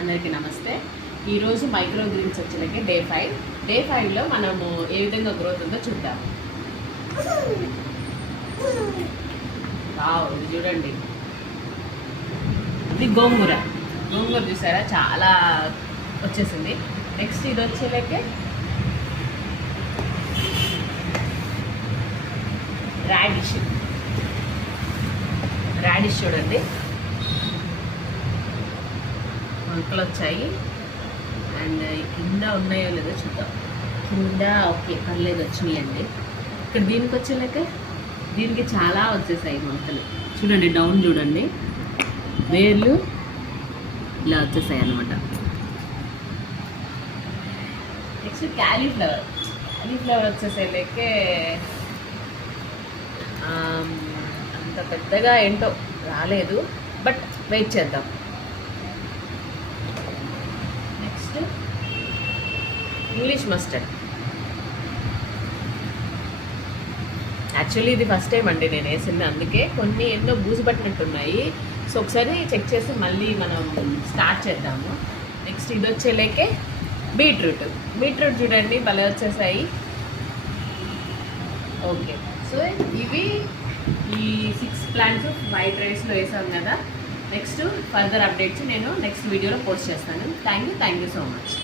అందరికీ నమస్తే. ఈరోజు మైక్రో గ్రీన్స్ వచ్చేలకి డే 5లో మనము ఏ విధంగా గ్రోత్ ఉందో చూద్దాం. ఇది చూడండి, ఇది గోంగూర చూసారా, చాలా వచ్చేసింది. నెక్స్ట్ ఇది వచ్చేలకే రాడిష్ చూడండి, మొలకలు వచ్చాయి. అండ్ కింద ఉన్నాయో లేదో చూద్దాం. కింద ఓకే, పర్లేదు, వచ్చినాయండి. ఇక్కడ దీనికి వచ్చేలాక దీనికి చాలా వచ్చేసాయి మొలకలు. చూడండి, డౌన్ చూడండి, వేర్లు ఇలా వచ్చేసాయి అన్నమాట. నెక్స్ట్ క్యాలీఫ్లవర్ వచ్చేసేలకే అంత పెద్దగా ఏంటో రాలేదు, బట్ వెయిట్ చేద్దాం. Next English mustard. యాక్చువల్లీ ఇది ఫస్ట్ టైం అండి నేను వేసింది, అందుకే కొన్ని ఎన్నో బూజు పట్టినట్టున్నాయి. సో ఒకసారి చెక్ చేసి మళ్ళీ మనం స్టార్ట్ చేద్దాము. నెక్స్ట్ ఇది వచ్చేలేకే బీట్రూట్ చూడండి, భలే వచ్చేసాయి. ఓకే, సో ఇవి ఈ 6 ప్లాంట్స్ వైట్ రైస్లో వేసాం కదా. నెక్స్ట్ ఫర్దర్ అప్డేట్స్ నేను నెక్స్ట్ వీడియోలో పోస్ట్ చేస్తాను. Thank you so much.